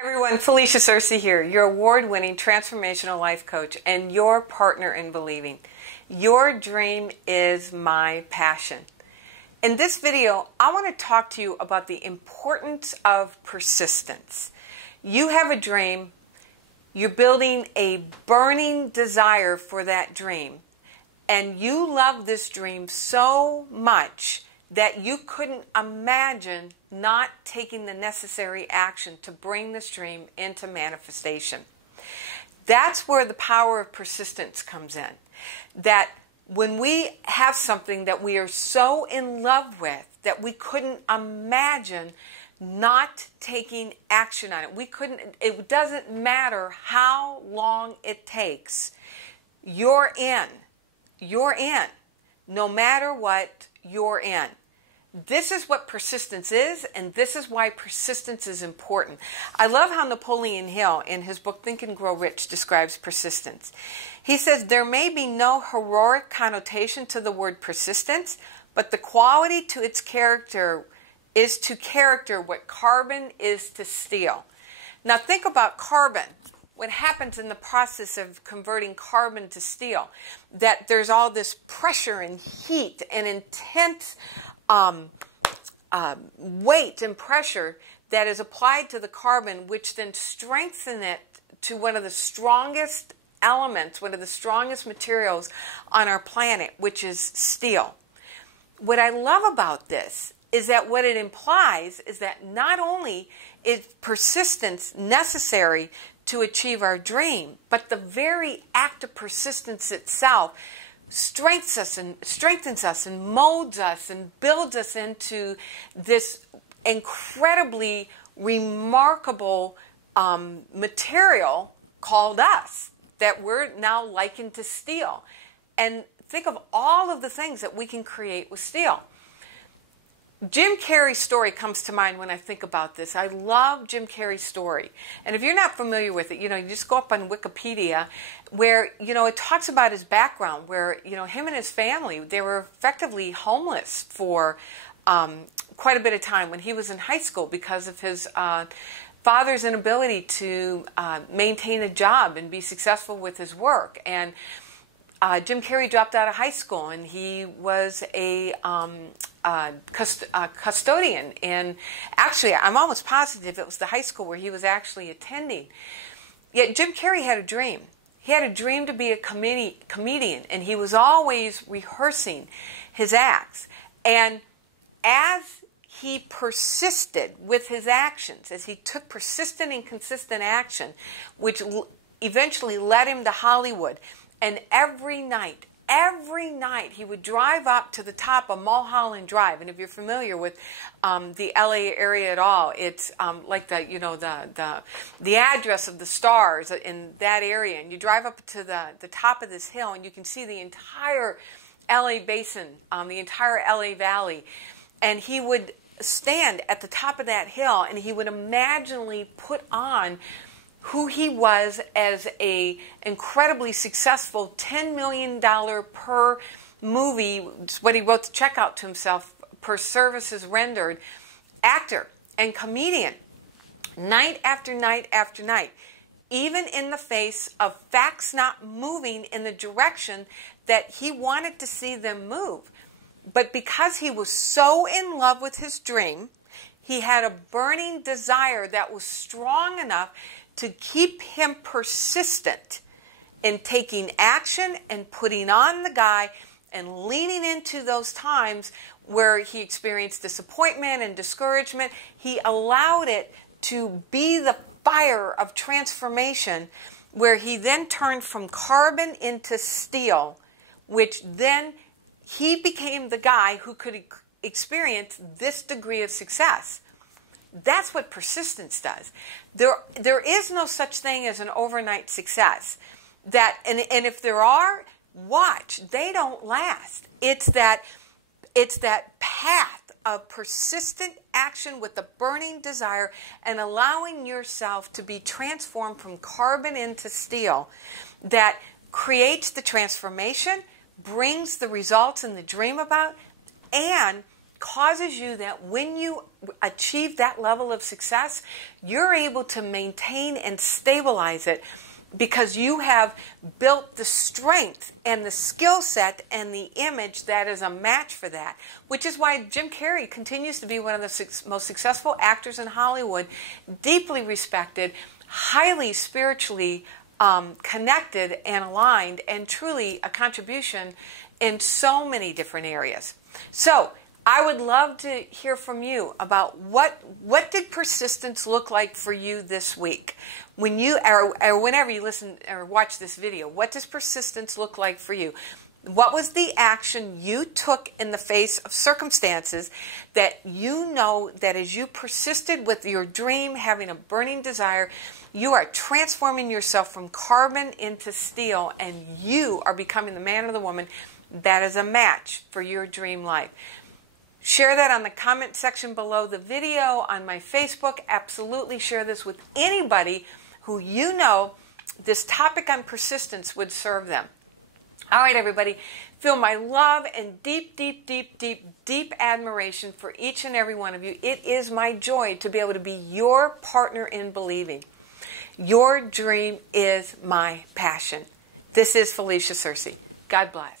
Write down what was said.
Hi everyone, Felicia Searcy here, your award-winning transformational life coach and your partner in believing. Your dream is my passion. In this video, I want to talk to you about the importance of persistence. You have a dream, you're building a burning desire for that dream, and you love this dream so much that you couldn't imagine not taking the necessary action to bring this dream into manifestation. That's where the power of persistence comes in. That when we have something that we are so in love with that we couldn't imagine not taking action on it. It doesn't matter how long it takes. You're in. You're in. No matter what, you're in. This is what persistence is, and this is why persistence is important. I love how Napoleon Hill, in his book Think and Grow Rich, describes persistence. He says, there may be no heroic connotation to the word persistence, but the quality to its character is to character what carbon is to steel. Now think about carbon. What happens in the process of converting carbon to steel, that there's all this pressure and heat and intense weight and pressure that is applied to the carbon, which then strengthen it to one of the strongest elements, one of the strongest materials on our planet, which is steel. What I love about this is that what it implies is that not only is persistence necessary to achieve our dream, but the very act of persistence itself strengthens us and molds us and builds us into this incredibly remarkable material called us, that we're now likened to steel. And think of all of the things that we can create with steel. Jim Carrey's story comes to mind when I think about this. I love Jim Carrey's story. And if you're not familiar with it, you just go up on Wikipedia where, it talks about his background, where, him and his family, they were effectively homeless for quite a bit of time when he was in high school because of his father's inability to maintain a job and be successful with his work. And Jim Carrey dropped out of high school, and he was a custodian. And actually, I'm almost positive it was the high school where he was actually attending. Yet Jim Carrey had a dream. He had a dream to be a comedian, and he was always rehearsing his acts. And as he persisted with his actions, as he took persistent and consistent action, which eventually led him to Hollywood. And every night, he would drive up to the top of Mulholland Drive. And if you're familiar with the LA area at all, it's like the address of the stars in that area. And you drive up to the top of this hill, and you can see the entire LA basin, the entire LA Valley. And he would stand at the top of that hill, and he would imaginally put on who he was as a incredibly successful $10 million per movie, what he wrote the check out to himself, per services rendered, actor and comedian, night after night after night, even in the face of facts not moving in the direction that he wanted to see them move. But because he was so in love with his dream, he had a burning desire that was strong enough to keep him persistent in taking action and putting on the guy and leaning into those times where he experienced disappointment and discouragement. He allowed it to be the fire of transformation, where he then turned from carbon into steel, which then he became the guy who could experience this degree of success. That's what persistence does. There is no such thing as an overnight success. And if there are, watch, they don't last. It's that path of persistent action with a burning desire and allowing yourself to be transformed from carbon into steel that creates the transformation, brings the results in the dream about, and causes you that when you achieve that level of success, you're able to maintain and stabilize it because you have built the strength and the skill set and the image that is a match for that, which is why Jim Carrey continues to be one of the most successful actors in Hollywood, deeply respected, highly spiritually connected and aligned, and truly a contribution in so many different areas. So I would love to hear from you about what did persistence look like for you this week? When you or whenever you listen or watch this video, what does persistence look like for you? What was the action you took in the face of circumstances that you know that as you persisted with your dream, having a burning desire, you are transforming yourself from carbon into steel, and you are becoming the man or the woman that is a match for your dream life. Share that on the comment section below the video, on my Facebook. Absolutely share this with anybody who you know this topic on persistence would serve them. All right, everybody, feel my love and deep, deep, deep, deep, deep admiration for each and every one of you. It is my joy to be able to be your partner in believing. Your dream is my passion. This is Felicia Searcy. God bless.